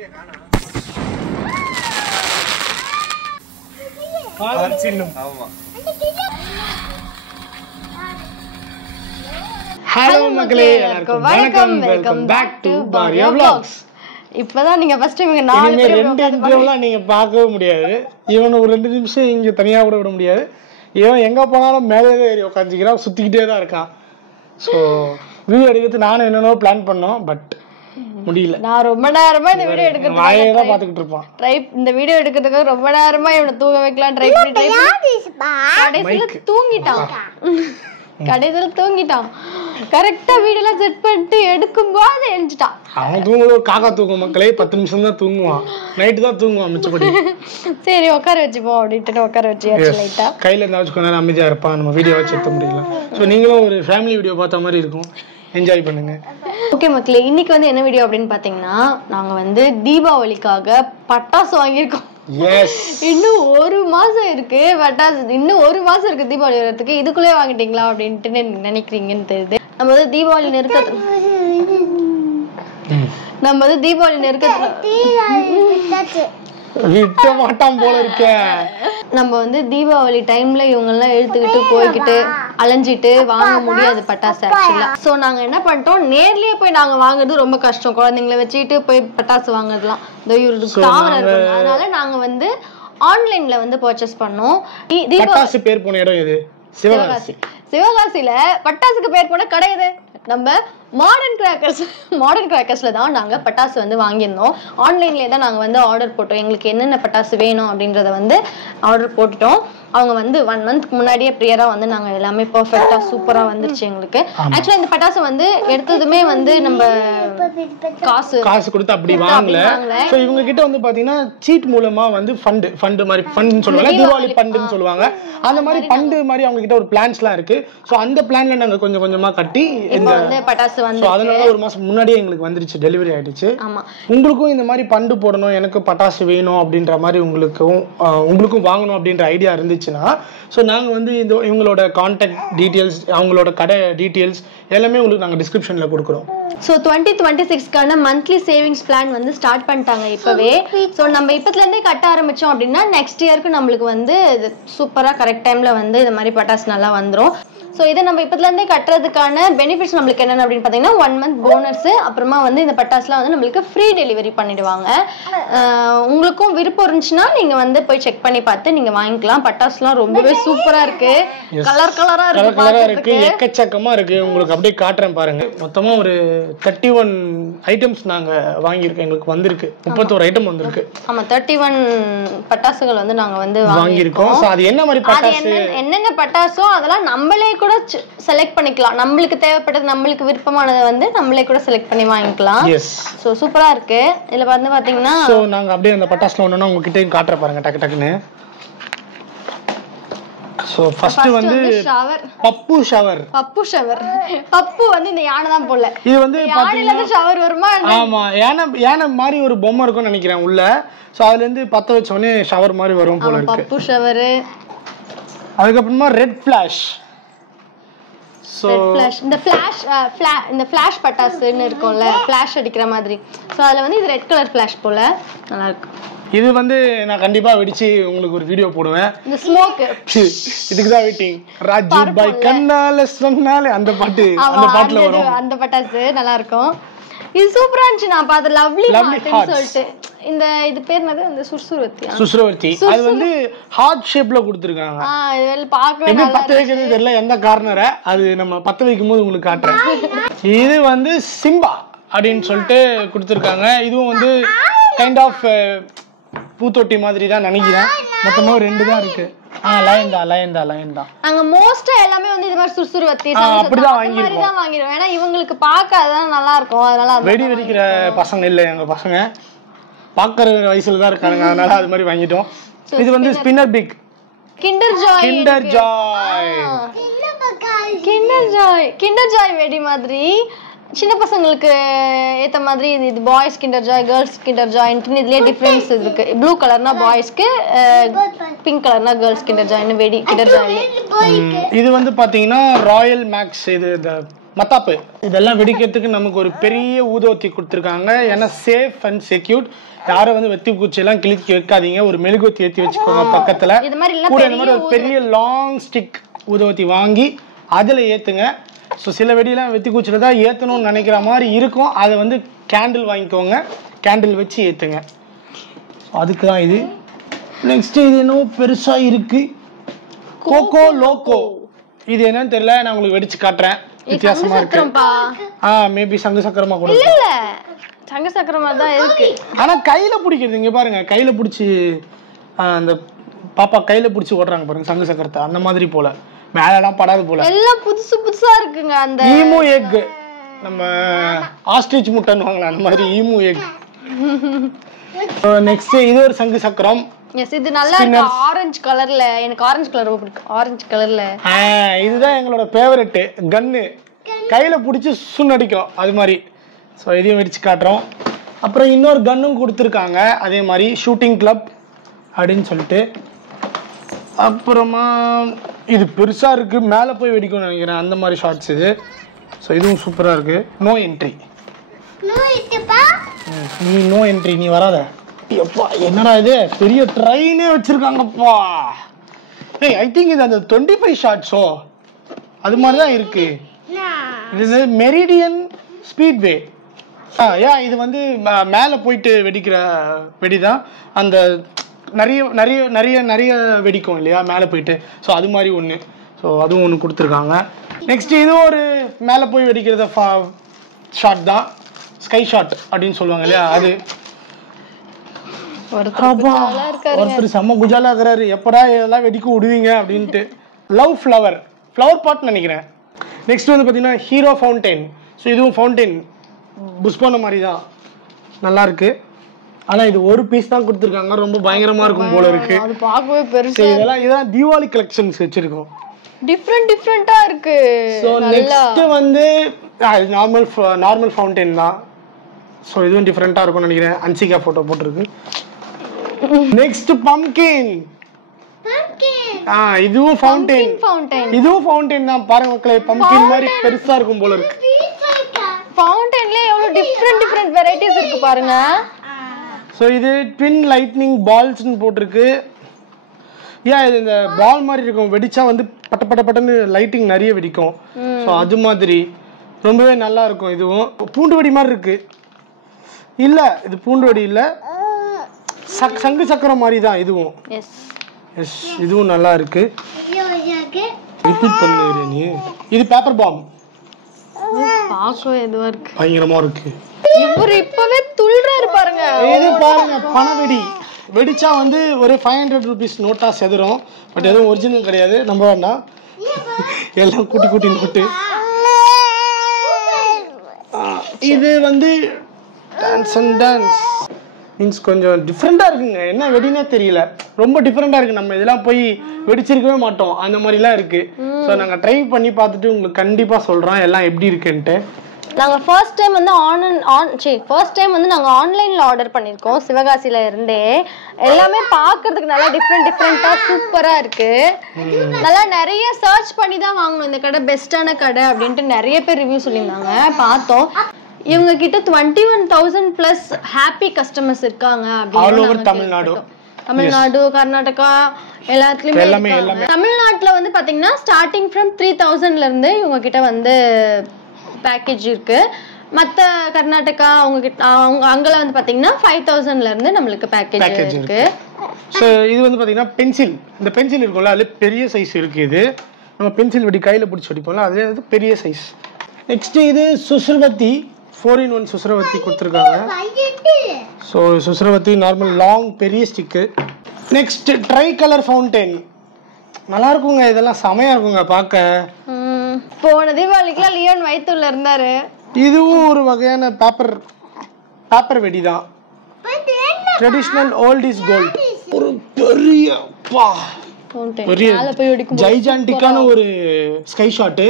Hello மக்களே, எல்லாருக்கும் வணக்கம். Welcome back to Bharia vlogs. இப்பதான் நீங்க ஃபர்ஸ்ட் டைம் நாலு ரெண்டு இன்டர்வியூலாம் நீங்க பார்க்கவே முடியாது. இவன் ஒரு 2 நிமிஷம் இங்க தனியா கூட விட முடியாது. இவன் எங்க போனாலும் மேலே ஏறி உட்காந்துக்கிறான், சுத்திக்கிட்டே தான் இருக்கான். ஸோ வீடியோ எடுக்கிறது நானும் என்னென்னோ பிளான் பண்ணோம், பட் முடியல. நான் ரொம்ப நேரமா இந்த வீடியோ எடுக்கிறதுக்கு வாயதான் பாத்துக்கிட்டு இருப்பான். இந்த வீடியோ எடுக்கிறதுக்கு ரொம்ப நேரமா இவனை தூங்க வைக்கலாம் ட்ரை பண்ணி கடைசியில தூங்கிட்டான். கரெக்டா வீடியோலாம் செட் பண்ணிட்டு எடுக்கும் போது எழுந்துட்டான். அவன் தூங்குறது காக்கா தூங்கும் மக்களே, 10 நிமிஷம் தான் தூங்குவான், நைட்டு தான் தூங்குவான் மிச்சப்படி. சரி உட்கார வச்சுப்போம் அப்படின்ட்டு உட்கார வச்சு லைட்டா கையில இருந்தா வச்சு கொஞ்ச நேரம் அமைதியா இருப்பான். நம்ம வீடியோ வச்சு எடுத்த முடியல. ஸோ நீங்களும் ஒரு ஃபேமிலி வீடியோ பார்த்த மாதிரி இருக்கும், என்ஜாய் பண்ணுங்க. ஓகே மக்களே, இன்னைக்கு வந்து என்ன வீடியோ அப்படின்னு பாத்தீங்கன்னா, நாங்க வந்து தீபாவளிக்காக பட்டாசு வாங்கியிருக்கோம். இன்னும் 1 மாசம் இருக்கு பட்டாசு, இன்னும் 1 மாசம் இருக்கு தீபாவளி வரதுக்கு. இதுக்குள்ளே வாங்கிட்டீங்களா அப்படின்ட்டு நினைக்கிறீங்கன்னு தெரியுது. நம்ம வந்து தீபாவளி விட்ட மாட்டான் போல இருக்க. நம்ம வந்து தீபாவளி டைம்ல இவங்க எல்லாம் இழுத்துக்கிட்டு போய்கிட்டு அலைஞ்சிட்டு வாங்க முடியாது பட்டாசு ஆக்சுவலா. சோ நாங்க என்ன பண்ணிட்டோம், நேர்லயே போய் நாங்க வாங்குறது ரொம்ப கஷ்டம், குழந்தைங்களை வச்சுக்கிட்டு போய் பட்டாசு வாங்குறதுலாம் அதனால நாங்க வந்து ஆன்லைன்ல வந்து பர்ச்சேஸ் பண்ணோம். பட்டாசு பேர் போன இடம் எது? சிவகாசி. சிவகாசியில பட்டாசுக்கு பேர் போன கடை எது? நம்ம மாடர்ன் கிராக்கர்ஸ்ல தான் நாங்க பட்டாசு வந்து வாங்கியிருந்தோம். ஆன்லைன்லயே தான் நாங்க வந்து ஆர்டர் போட்டோம். எங்களுக்கு என்னென்ன பட்டாசு வேணும் அப்படின்றத வந்து ஆர்டர் போட்டுட்டோம். அவங்க வந்து 1 மந்த்க்கு முன்னாடியே ப்ரியரா வந்து நாங்க எல்லாமே பெர்ஃபெக்ட்டா சூப்பரா வந்துருச்சு எங்களுக்கு. ஆக்சுவலா இந்த பட்டாசு வந்து எடுத்ததுமே வந்து நம்ம காசு கொடுத்து அப்படி வாங்கல. சோ இவங்க கிட்ட வந்து பாத்தீங்கன்னா சீட் மூலமா வந்து ஃபண்ட் மாதிரி ஃபண்ட்னு சொல்லுவாங்க, தீபாவளி ஃபண்ட்னு சொல்லுவாங்க. அந்த மாதிரி ஃபண்ட் மாதிரி அவங்க கிட்ட ஒரு பிளான்ஸ்லாம் இருக்கு. சோ அந்த பிளான்ல நாங்க கொஞ்சம் கொஞ்சமா கட்டி இந்த பட்டாசு வந்து அதனால 1 மாசம் முன்னாடியே எங்களுக்கு வந்துருச்சு, டெலிவரி ஆயிடுச்சு. உங்களுக்கும் இந்த மாதிரி ஃபண்ட் போடணும், எனக்கு பட்டாசு வேணும் அப்படின்ற மாதிரி உங்களுக்கும் வாங்கணும் அப்படின்ற ஐடியா இருந்துச்சுன்னா, ஸோ நாங்கள் வந்து இவங்களோட கான்டாக்ட் டீட்டெயில்ஸ், அவங்களோட கடை டீட்டெயில்ஸ் எல்லாமே உங்களுக்கு நாங்கள் டிஸ்கிரிப்ஷனில் கொடுக்குறோம். ஸோ 2026க்கான மந்த்லி சேவிங்ஸ் பிளான் வந்து ஸ்டார்ட் பண்ணிட்டாங்க இப்போவே. ஸோ நம்ம இப்போத்துலேருந்தே கட்ட ஆரம்பித்தோம் அப்படின்னா நெக்ஸ்ட் இயருக்கு நம்மளுக்கு வந்து சூப்பராக கரெக்ட் டைமில் வந்து இது மாதிரி பட்டாசு நல்லா வந்துடும். ஸோ இதை நம்ம இப்போதுலேருந்தே கட்டுறதுக்கான பெனிஃபிட்ஸ் நம்மளுக்கு என்னென்ன அப்படின்னு பார்த்தீங்கன்னா, 1 மந்த் போனஸ், அப்புறமா வந்து இந்த பட்டாசுலாம் வந்து நம்மளுக்கு ஃப்ரீ டெலிவரி பண்ணிடுவாங்க. உங்களுக்கும் விருப்பம் இருந்துச்சுன்னா நீங்கள் வந்து போய் செக் பண்ணி பார்த்து நீங்கள் வாங்கிக்கலாம். பட்டாசுலாம் ரொம்பவே சூப்பராக இருக்கு, கலரா இருக்கு, எக்கச்சக்கமா இருக்கு. உங்களுக்கு அப்படியே காட்டுறேன் பாருங்க. மொத்தமா ஒரு 31 ஐட்டம்ஸ் நாங்க வாங்கியிருக்கோம், எங்களுக்கு வந்திருக்கு 31 ஐட்டம் வந்திருக்கு. ஆமா, 31 பட்டாசுகள் வந்து நாங்க வந்து வாங்கியிருக்கோம். அது என்ன மாதிரி பட்டாசு, என்னென்ன பட்டாசோ அதெல்லாம் நம்மளே கூட செலக்ட் பண்ணிக்கலாம். நம்மளுக்கு தேவைப்பட்டது, நம்மளுக்கு விருப்பமானதை வந்து நம்மளே கூட செலக்ட் பண்ணி வாங்கிக்கலாம். சோ சூப்பரா இருக்கு. இதுல வந்து பாத்தீங்கன்னா சோ நாங்க அப்படியே அந்த பட்டாசுல ஒண்ணுனா உங்ககிட்ட காட்டுற பாருங்க டக்கு டக்குன்னு. சோ ஃபர்ஸ்ட் வந்து பப்பு ஷவர். பப்பு வந்து இந்த யானை தான் போல. இது வந்து யானையில ஷவர் வருமா? ஆமா, யானை மாதிரி ஒரு பொம்மை இருக்கும்னு நினைக்கிறேன் உள்ள. சோ அதுல இருந்து பத்த வச்ச உடனே ஷவர் மாதிரி வரும் போல இருக்கு. பப்பு ஷவர். அதுக்கு அப்புறமா ரெட் ஃபிளாஷ். இந்த ஃபிளாஷ் பட்டாசுன்னு இருக்கும்ல, ஃபிளாஷ் அடிக்கிற மாதிரி. சோ அதுல வந்து இது ரெட் கலர் ஃபிளாஷ் போல நல்லா இருக்கு. இது வந்து நான் கண்டிப்பா வெடிச்சு உங்களுக்கு ஒரு வீடியோ போடுவேன். இந்த ஸ்மோக் இதுக்கு தான் வெயிட்டிங். ராஜு பாய் கண்ணால சொன்னாலே அந்த பாட்டுல வரும். அந்த பட்டாசு நல்லா இருக்கும். இது சூப்பரா இருந்துச்சு. நான் பார்த்த லவ்லி ஹார்ட்னு சொல்லிட்டு இந்த இது பேர் என்னது, இந்த சுசுரவர்த்தி. அது வந்து ஹார்ட் ஷேப்ல கொடுத்திருக்காங்க. இது பார்க்கவே நல்லா பத்த வைக்கிறது தெரியல எந்த கார்னரை, அது நம்ம பத்த வைக்கும்போது உங்களுக்கு காட்டுறேன். இது வந்து சிம்பா அப்படின்னு சொல்லிட்டு கொடுத்திருக்காங்க. இதுவும் வந்து கைண்ட் ஆஃப் பூத்தொட்டி மாதிரி தான் நினைக்கிறேன். மொத்தமா 2 தான் இருக்கு. லயன் தான். நாங்க மோஸ்டா எல்லாமே வந்து இது மாதிரி சுசுரவர்த்தி அப்படிதான் வாங்கிருவோம். ஏன்னா இவங்களுக்கு பார்க்க அதான் நல்லா இருக்கும். அதனால வெடி வெடிக்கிற பசங்க இல்ல எங்க பசங்க, பாக்குற வயசுல தான் இருக்காங்க, அதனால அது மாதிரி வாங்கிட்டோம். இது வந்து ஸ்பின்னர் பிக் கிண்டர் ஜாய் வெடி மாதிரி சின்ன பசங்களுக்கு ஏத்த மாதிரி. இது boys Kinder Joy, girls Kinder ஜாய்ன்ட்டு இதுலயே டிஃபரன்ஸ் இருக்கு. ப்ளூ கலர்னா பாய்ஸ்க்கு, பிங்க் கலர்னா கேர்ள்ஸ் கிண்டர் ஜாய்னு வெடி கிண்டர் ஜாய். இது வந்து பாத்தீங்கன்னா ராயல் மேக்ஸ். இது மத்தாப்பு இதெல்லாம் வெடிக்கிறதுக்கு நமக்கு ஒரு பெரிய ஊதுவத்தி கொடுத்துருக்காங்க. ஏன்னா சேஃப் அண்ட் செக்யூர். யாரும் வந்து வெத்தி பூச்சி எல்லாம் கிழிக்க வைக்காதீங்க. ஒரு மெழுகுவத்தி ஏற்றி வச்சுக்கோங்க பக்கத்துல. கூட இந்த மாதிரி ஒரு பெரிய லாங் ஸ்டிக் ஊதுவத்தி வாங்கி அதுல ஏத்துங்க. ஸோ சில வெடியெல்லாம் வெத்தி பூச்சியில தான் ஏற்றணும்னு நினைக்கிற மாதிரி இருக்கும். அதை வந்து கேண்டில் வாங்கிக்கோங்க, கேண்டில் வச்சு ஏற்றுங்க. அதுக்கு தான் இது. நெக்ஸ்ட் இது என்னவோ பெருசா இருக்கு, கோகோ லோகோ. இது என்னன்னு தெரியல, நான் உங்களுக்கு வெடிச்சு காட்டுறேன். வித்தியாசமா இருக்கு. மேபி சங்கு சக்கரமா கூட இல்ல, சங்கு சக்கரமா தான் இருக்கு. ஆனா கையில பிடிக்கிறது இங்க பாருங்க, கையில பிடிச்சி அந்த பாப்பா கையில பிடிச்சி ஓடுறாங்க பாருங்க சங்கு சக்கரத்தை. அந்த மாதிரி போல மேலெல்லாம் படாது போல. எல்லாம் புதுசு புதுசா இருக்குங்க. அந்த ஈமு எக், நம்ம ஆஸ்ட்ரிச் முட்டைன்னு வாங்கலாம் அந்த மாதிரி ஈமு எக். நெக்ஸ்ட் இது ஒரு சங்கு சக்கரம். எஸ், இது நல்லா இருக்கு. ஆரஞ்சு கலர்ல, எனக்கு ஆரஞ்சு கலர் ரொம்ப பிடிக்கும். ஆரஞ்சு கலர்ல இதுதான் எங்களோட ஃபேவரட் கன்னு. கையில பிடிச்சி சுண்ண அடிக்கும் அது மாதிரி. ஸோ இதையும் வெடிச்சு காட்டுறோம். அப்புறம் இன்னொரு கன்னும் கொடுத்துருக்காங்க அதே மாதிரி, ஷூட்டிங் கிளப் அப்படின்னு சொல்லிட்டு. அப்புறமா இது பெருசா இருக்கு, மேலே போய் வெடிக்கும்னு நினைக்கிறேன் அந்த மாதிரி ஷார்ட்ஸ் இது. ஸோ இதுவும் சூப்பரா இருக்கு. No entry. நீ நோ என்ட்ரி, நீ வராத. எப்பா என்னடா இது, பெரிய ட்ரெயினே வச்சிருக்காங்கப்பா. ஏய் ஐ திங்க் இது அந்த 25 ஷார்ட்ஸோ அது மாதிரி தான் இருக்கு. இது மெரிடியன் ஸ்பீட்வே. இது வந்து மேலே போயிட்டு வெடிக்கிற வெடிதான். அந்த நிறைய நிறைய நிறைய நிறைய வெடிக்கும் இல்லையா மேலே போயிட்டு. ஸோ அது மாதிரி ஒன்று. ஸோ அதுவும் ஒன்று கொடுத்துருக்காங்க. நெக்ஸ்ட் இது ஒரு மேலே போய் வெடிக்கிறத ஷாட் தான், ஸ்கை ஷாட் அப்படின்னு சொல்லுவாங்க இல்லையா அது. ஒருத்தர் செம்ம குஜாலா இருக்கிறாரு, எப்படா இதெல்லாம் வெடிக்க விடுவீங்க அப்படின்ட்டு. லவ் ஃப்ளவர், ஃப்ளவர் பாட் நினைக்கிறேன். நெக்ஸ்ட் வந்து பார்த்தீங்கன்னா ஹீரோ ஃபவுண்டைன். ஸோ இதுவும் ஃபவுண்டைன் புஷ்போன மாதிரி தான், நல்லா இருக்கு. ஆனா இது ஒரு பீஸ் தான் கொடுத்துருக்காங்க, ரொம்ப பயங்கரமா இருக்கும் போல இருக்கு. அது பார்க்கவே பெருசா. இதெல்லாம் தீபாவளி கலெக்ஷன்ஸ் வச்சிருக்கோம். டிஃபரெண்டா இருக்கு. ஸோ நெக்ஸ்ட் வந்து நார்மல் ஃபவுண்டைன் தான். ஸோ இதுவும் டிஃப்ரெண்டா இருக்கும்னு நினைக்கிறேன். அன்சிகா போட்டோ போட்டிருக்கு. Next pumpkin. இதுவும் ஃபவுண்டைன். இதுவும் ஃபவுண்டைன் தான் பாருங்க மக்களே. பம்கின் மாதிரி பெருசா இருக்கும் போல இருக்கு. ஃபவுண்டைன்ல எவ்வளவு டிஃபரெண்ட் வெரைட்டிஸ் இருக்கு பாருங்க. ஸோ இது ட்வின் லைட்னிங் பால்ஸ்னு போட்டிருக்கு. இது இந்த பால் மாதிரி இருக்கும், வெடிச்சா வந்து பட்ட பட்ட பட்டன்னு லைட்டிங் நிறைய வெடிக்கும். ஸோ அது மாதிரி ரொம்பவே நல்லா இருக்கும். இதுவும் பூண்டு வெடி மாதிரி இருக்கு. இல்ல இது பூண்டு வெடி இல்ல, சங்கு சக்கரம் மாதிரி தான் இதுவும். எஸ் இதுவும் நல்லா இருக்கு. ரிப்பீட் பண்ணு நீ. இது பேப்பர் பாம். பாக்கவே எதுவா இருக்கு, பயங்கரமா இருக்கு. இவர் இப்பவே துள்றாரு பாருங்க. இது பாருங்க பணவெடி. வெடிச்சா வந்து ஒரு 500 rupees நோட்டா செதுரும். பட் எதுவும் ஒரிஜினல் கிடையாது, நம்ப வேண்டாம். எல்லாம் குட்டி குட்டி நோட்டு. இது வந்து டான்ஸ் அண்ட் டான்ஸ் மீன்ஸ் கொஞ்சம் டிஃப்ரெண்டா இருக்குங்க. என்ன வெடினே தெரியல, ரொம்ப டிஃப்ரெண்டா இருக்கு. நம்ம இதெல்லாம் போய் வெடிச்சிருக்கவே மாட்டோம், அந்த மாதிரிலாம் இருக்கு. ஸோ நாங்கள் ட்ரை பண்ணி பார்த்துட்டு உங்களுக்கு கண்டிப்பா சொல்றோம் எல்லாம் எப்படி இருக்குன்ட்டு. நாங்க ஃபர்ஸ்ட் டைம் வந்து நாங்க ஆன்லைன்ல ஆர்டர் பண்ணிருக்கோம் சிவகாசில இருந்தே. எல்லாமே பாக்குறதுக்கு நல்லா டிஃப்ரெண்டா சூப்பரா இருக்கு. நல்லா நிறைய சர்ச் பண்ணி தான் வாங்கணும், இந்த கடை பெஸ்டான கடை அப்படின்ட்டு நிறைய பேர் ரிவ்யூ சொல்லியிருந்தாங்க, பார்த்தோம். இவங்க கிட்ட 21,000 பிளஸ் ஹாப்பி கஸ்டமர்ஸ் இருக்காங்க. தமிழ்நாடு, கர்நாடகா எல்லாத்துலயுமே. தமிழ்நாட்டுல வந்து பாத்தீங்கன்னா ஸ்டார்டிங் ஃப்ரம் 3,000ல இருந்து இவங்க கிட்ட வந்து பேக்கேஜ் இருக்கு. மத்த கர்நாடகா அங்கெல்லாம் வந்து பாத்தீங்கன்னா 5,000ல இருந்து நம்மளுக்கு பேக்கேஜ் இருக்கு. ஸோ இது வந்து பாத்தீங்கன்னா பென்சில், இந்த பென்சில் இருக்கும்ல அதுல பெரிய சைஸ் இருக்கு. இது நம்ம பென்சில் வெடி கையில பிடிச்சி வெடிப்போம்ல, அது வந்து பெரிய சைஸ். நெக்ஸ்ட் இது சுஸ்ரவத்தி 4-in-1 சுஸ்ரவத்தி கொடுத்துருக்காங்க. ஸோ சுஸ்ரவத்தி நார்மல் லாங் பெரிய stick. Next try colour fountain நல்லா இருக்குங்க. இதெல்லாம் செமையா இருக்குங்க பார்க்க. போன தீபாவளிக்குலாம் லியோன் வயித்துல இருந்தாரு. இதுவும் ஒரு வகையான பேப்பர் வெடி தான். Traditional old is gold. ஒரு பெரிய ஜைஜாண்டிக்கான ஒரு ஸ்கை ஷாட்.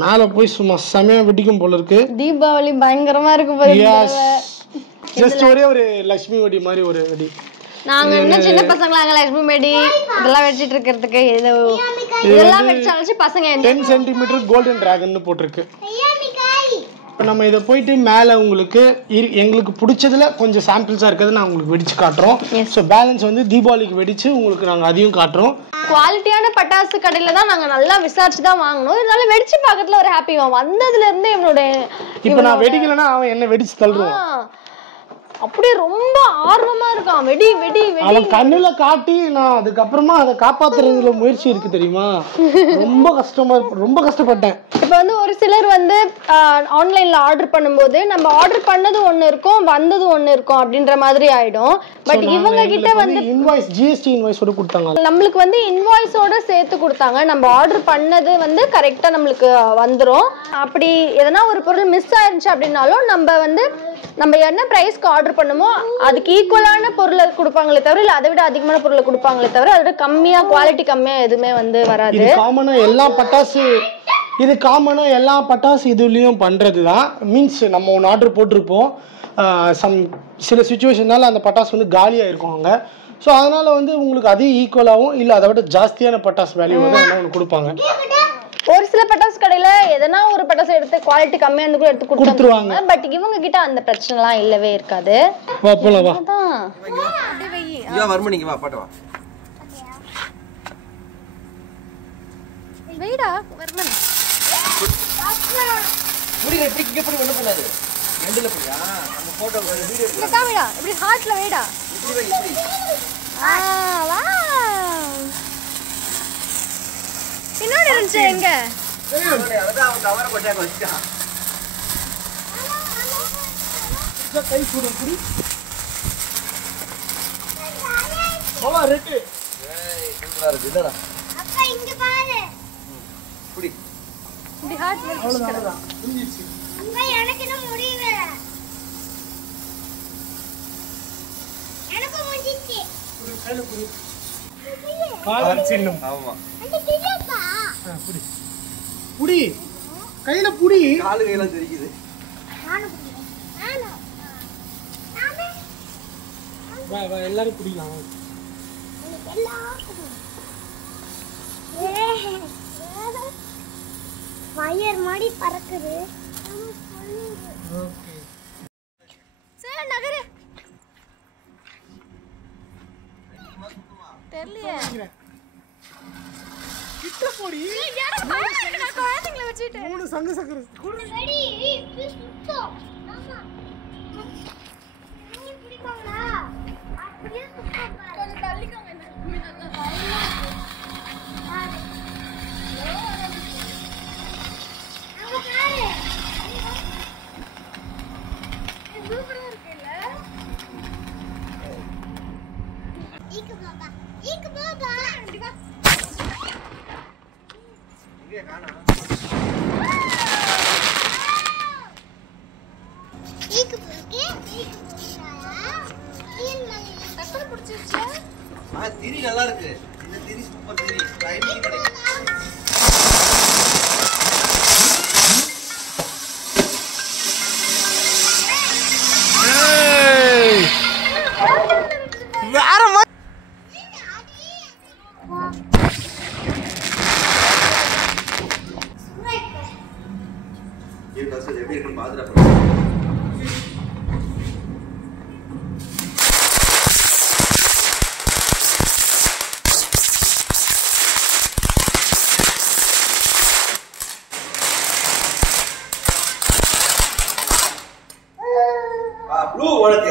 மேல போய் சும்மா செமையா வெடிக்கும் போல இருக்கு. தீபாவளி பயங்கரமா இருக்கு பாருங்க. ஜஸ்ட் ஒரு லட்சுமி வெடி மாதிரி ஒரு வெடி. நாங்க இன்னும் சின்ன பசங்களாங்க லட்சுமி வெடி இதெல்லாம் வெடிச்சிட்டு இருக்கிறதுக்கு. இது இதெல்லாம் வெடிச்சாலும் பசங்க 10 சென்டிமீட்டர் கோல்டன் டிராகன் போட்டிருக்கு. இப்போ நம்ம இதை போயிட்டு மேலே உங்களுக்கு எங்களுக்கு பிடிச்சதுல கொஞ்சம் சாம்பிள்ஸாக இருக்கிறது நான் உங்களுக்கு வெடிச்சு காட்டுறோம். ஸோ பேலன்ஸ் வந்து தீபாவளிக்கு வெடிச்சு உங்களுக்கு நாங்கள் அதையும் காட்டுறோம். குவாலிட்டியான பட்டாசு கடையில தான் நாங்க நல்லா விசாரிச்சு தான் வாங்கணும். இதனால வெடிச்சு பார்க்கறதுல ஒரு ஹாப்பி வந்ததுல இருந்து இவனோட இப்போ நான் வெடிக்கலன்னா அவன் என்ன வெடிச்சு தள்ளுவான். அப்படியே ரொம்ப ஆர்வமா இருக்கான். வெடி வெடி வெடி அவன் கண்ணுல காட்டி நான் அதுக்கப்புறமா அதை காப்பாத்துறதுல முயற்சி இருக்கு தெரியுமா. ரொம்ப கஷ்டப்பட்டேன். இப்ப வந்து ஒரு சிலர் வந்து ஆன்லைன்ல ஆர்டர் பண்ணும்போது நம்ம ஆர்டர் பண்ணது ஒண்ணு இருக்கும் வந்தது ஒண்ணு இருக்கும் அப்படின்ற மாதிரி ஆயிடும். பட் இவங்க கிட்ட வந்து இன்வாய்ஸ் ஜிஎஸ்டி இன்வாய்ஸோட கொடுத்தாங்க. நம்மளுக்கு வந்து இன்வாய்ஸோட சேர்த்து கொடுத்தாங்க. நம்ம ஆர்டர் பண்ணது வந்து கரெக்டா நம்மளுக்கு வந்துரும். அப்படி எதனா ஒரு பொருள் மிஸ் ஆயிருந்துச்சு அப்படின்னாலும் நம்ம என்ன பிரைஸ்க்கு ஆர்டர் பண்ணுமோ அதுக்கு ஈக்குவலான பொருளை கொடுப்பாங்களே தவிர இல்ல அதை விட அதிகமான பொருளை கொடுப்பாங்களே தவிர அதோட கம்மியா குவாலிட்டி கம்மியா எதுவுமே வந்து வராது. இது காமனா எல்லா பட்டாசு இதுலயும் பண்றதுதான். மீன்ஸ் நம்ம ஒன்று ஆர்டர் போட்டிருப்போம், சில சுச்சுவேஷனால அந்த பட்டாசு வந்து காலியா இருக்கும் அங்க. ஸோ அதனால வந்து உங்களுக்கு அதே ஈக்குவலாகவும் இல்லை அதை விட ஜாஸ்தியான பட்டாசு வேல்யூ வந்து ஒன்று கொடுப்பாங்க. ஒரு சில பட்டாசு கடையில எதனா ஒரு பட்டாசு எடுத்து குவாலிட்டி கம்மியா இருந்து கூட எடுத்து கொடுத்துருவாங்க. பட் இவங்க கிட்ட அந்த பிரச்சனை எல்லாம் இல்லவே இருக்காது. வா போலாம் வா. இங்க வரமா நீங்க வா பாட்டு வா. வெயிடா வரமன். முடிங்க டிக் எப்படி பண்ண கூடாது. எண்டல போயா அந்த போட்டோ வீடியோ எடுங்க. இந்த காமிடா இப்படி ஹார்ட்ல வெயிடா. இப்படி. வா. இன்னொரு இருந்துச்சு எங்க? அதான் அவன் கவர போட்டாக்க வச்சான். கை சூடு குடி. மாமா ரெட். சூப்பரா இருக்கு இல்லடா. அப்பா இங்க பாரு. குடி. இப்படி ஹார்ட் அவ்வளவுதான். முடிஞ்சிச்சு. அங்க எனக்கு இன்னும் முடியல. எனக்கு முடிஞ்சிச்சு. குடி கையில குடி. கால் சின்னம். ஆமா. அந்த கிளிப்பா. குடி. குடி. கையில புடி. கால் கையில தெரிக்குது. நானும் குடிக்கிறேன். நானும். வா எல்லாரும் குடிக்கலாம். ஃபயர் மாதிரி பறக்குது. ஓகே. சரி நகரு. தெரியல. கிட்ட போடி. யாரோ பயமா குழந்தைகளை வச்சிட்டு. 3 சங்கு சக்கர. ரெடி சுத்தோ. ஆமா. நீ பிடிக்கங்களா? அப்படியே சுத்தோ பாரு. கொஞ்சம் தள்ளிக்கோங்க என்ன. அங்க பாரு. சூப்பரா இருக்குல்ல? ஈக்கு பாபா. இப்படி வா. இங்கே காணா. ஈக்கு போக்கே. தக்கல புடிச்சிருச்சு. திரி நல்லா இருக்கு. இந்த திரி சூப்பர் திரி. டைமிங் கிடைக்கும். வேற மாதிரி எப்படி இருக்குன்னு பாத்துட்டு ப்ளூ உனக்கு